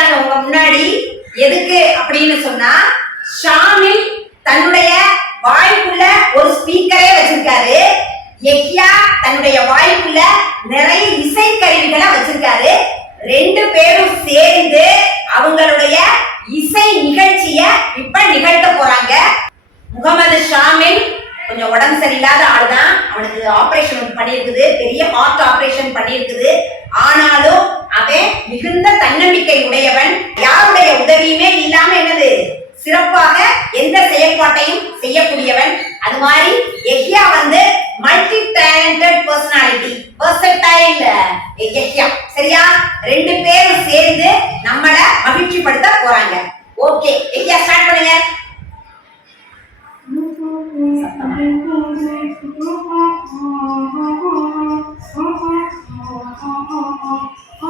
நிக்கிறாங்க உங்க முன்னாடி எதுக்கு அப்படின்னு சொன்னா ஷாமில் தன்னுடைய வாய்ப்புள்ள ஒரு ஸ்பீக்கரே வச்சிருக்காரு. எக்யா தன்னுடைய வாய்ப்புள்ள நிறைய இசை கருவிகளை வச்சிருக்காரு. ரெண்டு பேரும் சேர்ந்து அவங்களுடைய இசை நிகழ்ச்சிய இப்ப நிகழ்த்த போறாங்க. முகமது ஷாமில் கொஞ்சம் உடம்பு சரியில்லாத ஆள் தான் அவனுக்கு ஆப்ரேஷன் பண்ணியிருக்குது. பெரிய ஹார்ட் ஆப்ரேஷன் பண்ணியிருக்குது. ஆனாலும் அவன் செய்யக்கூடியவன். அது மாதிரி எஹ்யா வந்து மல்டி டேலண்டட் பர்சனாலிட்டி பர்சன்டைல் எஹ்யா. சரியா? ரெண்டு பேரும் சேர்ந்து நம்மள மகிழ்ச்சிப்படுத்த போறாங்க. ஓகே எஹ்யா ஸ்டார்ட் பண்ணுங்க. Oh,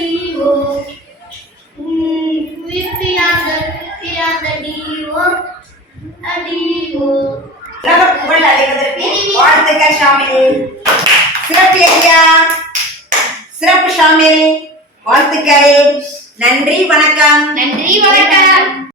Divo. உலக புகழ் அடைவதற்கு வாழ்த்துக்கள் ஷாமில். சிறப்பு ஐயா சிறப்பு ஷாமில். வாழ்த்துக்கள். நன்றி வணக்கம். நன்றி வணக்கம்.